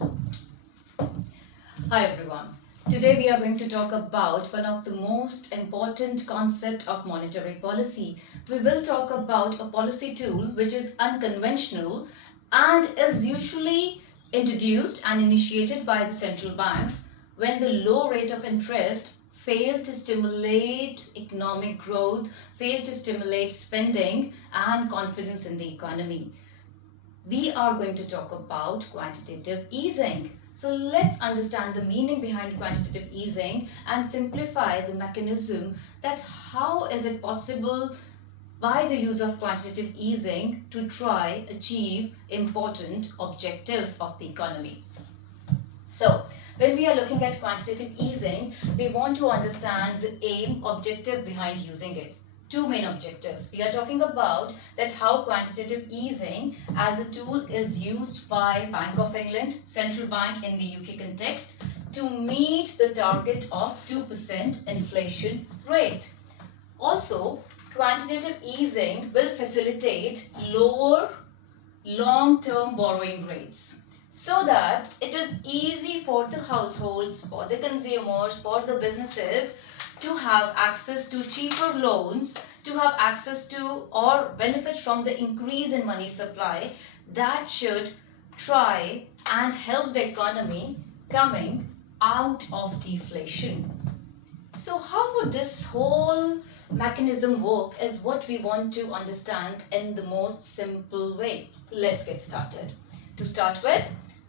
Hi everyone. Today we are going to talk about one of the most important concept of monetary policy. We will talk about a policy tool which is unconventional and is usually introduced and initiated by the central banks when the low rate of interest fail to stimulate economic growth, fail to stimulate spending and confidence in the economy. We are going to talk about quantitative easing. So let's understand the meaning behind quantitative easing and simplify the mechanism that how is it possible by the use of quantitative easing to try achieve important objectives of the economy. So, when we are looking at quantitative easing, we want to understand the aim, objective behind using it. Two main objectives. We are talking about that how quantitative easing as a tool is used by Bank of England, central bank in the UK context, to meet the target of 2% inflation rate. Also, quantitative easing will facilitate lower long-term borrowing rates so that it is easy for the households, for the consumers, for the businesses to have access to cheaper loans, to have access to or benefit from the increase in money supply that should try and help the economy coming out of deflation. So how would this whole mechanism work is what we want to understand in the most simple way. Let's get started. To start with,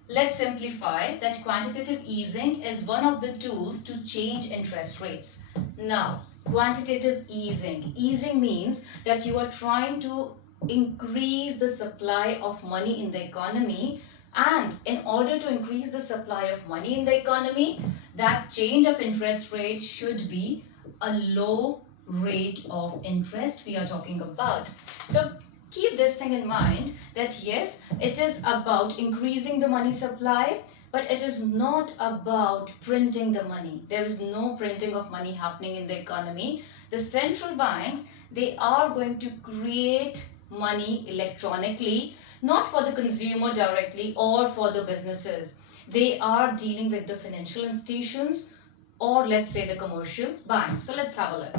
let's simplify that quantitative easing is one of the tools to change interest rates. Now, quantitative easing. Easing means that you are trying to increase the supply of money in the economy, and in order to increase the supply of money in the economy, that change of interest rate should be a low rate of interest we are talking about. So keep this thing in mind that yes, it is about increasing the money supply, but it is not about printing the money. There is no printing of money happening in the economy. The central banks, they are going to create money electronically, not for the consumer directly or for the businesses. They are dealing with the financial institutions or let's say the commercial banks. So let's have a look.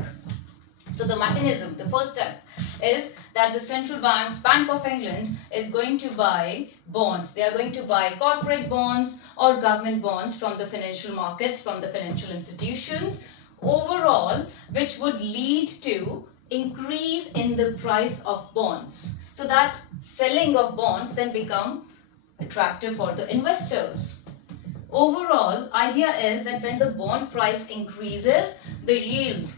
So the mechanism, the first step is that the central banks, Bank of England is going to buy bonds. They are going to buy corporate bonds or government bonds from the financial markets, from the financial institutions overall, which would lead to increase in the price of bonds. So that selling of bonds then become attractive for the investors. Overall, idea is that when the bond price increases, the yield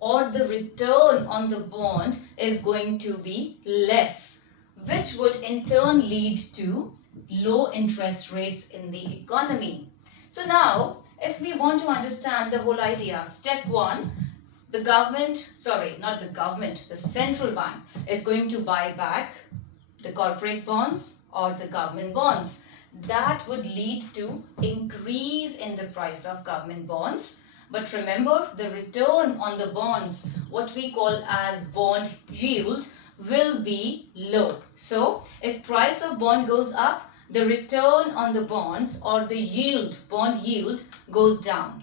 or the return on the bond is going to be less, which would in turn lead to low interest rates in the economy. So now, if we want to understand the whole idea, step one, the government, sorry, not the government, the central bank is going to buy back the corporate bonds or the government bonds. That would lead to increase in the price of government bonds. But remember, the return on the bonds, what we call as bond yield, will be low. So if price of bond goes up, the return on the bonds or the yield, bond yield, goes down.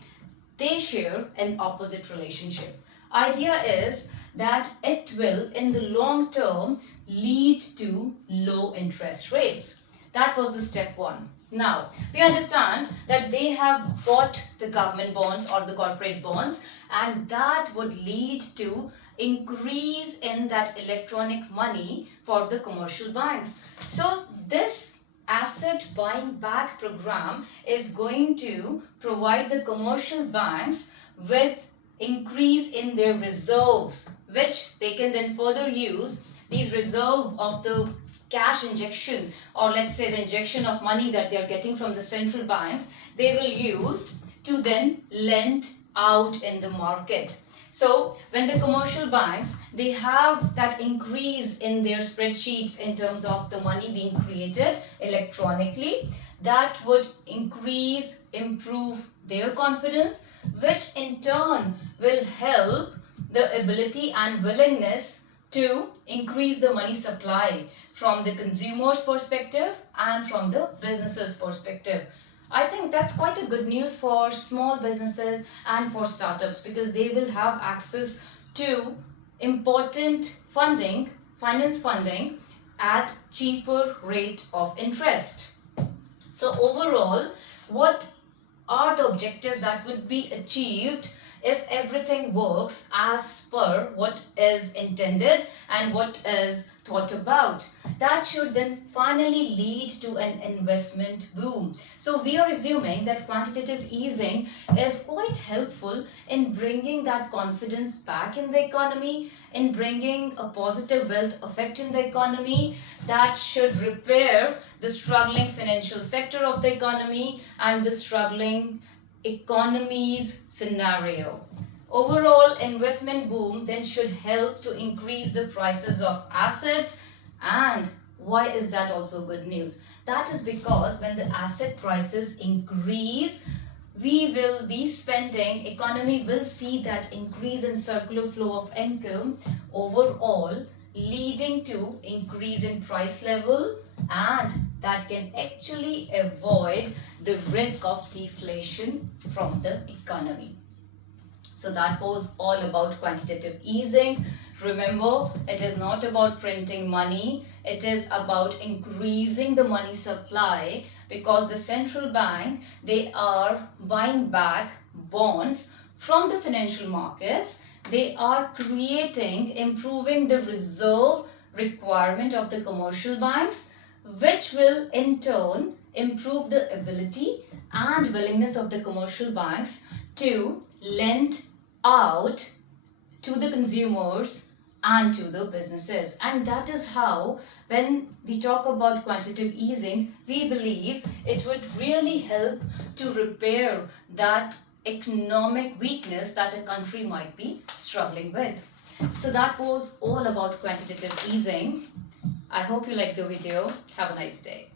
They share an opposite relationship. Idea is that it will in the long term lead to low interest rates. That was the step one. Now, we understand that they have bought the government bonds or the corporate bonds, and that would lead to increase in that electronic money for the commercial banks. So this asset buying back program is going to provide the commercial banks with increase in their reserves, which they can then further use these reserve of the cash injection, or let's say the injection of money that they are getting from the central banks, they will use to then lend out in the market. So when the commercial banks, they have that increase in their spreadsheets in terms of the money being created electronically, that would increase, improve their confidence, which in turn will help the ability and willingness to increase the money supply from the consumer's perspective and from the business's perspective. I think that's quite a good news for small businesses and for startups because they will have access to important funding, finance funding at cheaper rate of interest. So overall, what are the objectives that would be achieved if everything works as per what is intended and what is thought about? That should then finally lead to an investment boom. So we are assuming that quantitative easing is quite helpful in bringing that confidence back in the economy, in bringing a positive wealth effect in the economy that should repair the struggling financial sector of the economy and the struggling economy's scenario. Overall investment boom then should help to increase the prices of assets. And why is that also good news? That is because when the asset prices increase, we will be spending, economy will see that increase in circular flow of income overall, leading to increase in price level, and that can actually avoid the risk of deflation from the economy. So that was all about quantitative easing. Remember, it is not about printing money. It is about increasing the money supply because the central bank, they are buying back bonds from the financial markets. They are creating, improving the reserve requirement of the commercial banks, which will in turn improve the ability and willingness of the commercial banks to lend out to the consumers and to the businesses. And that is how, when we talk about quantitative easing, we believe it would really help to repair that economic weakness that a country might be struggling with. So that was all about quantitative easing. I hope you liked the video. Have a nice day.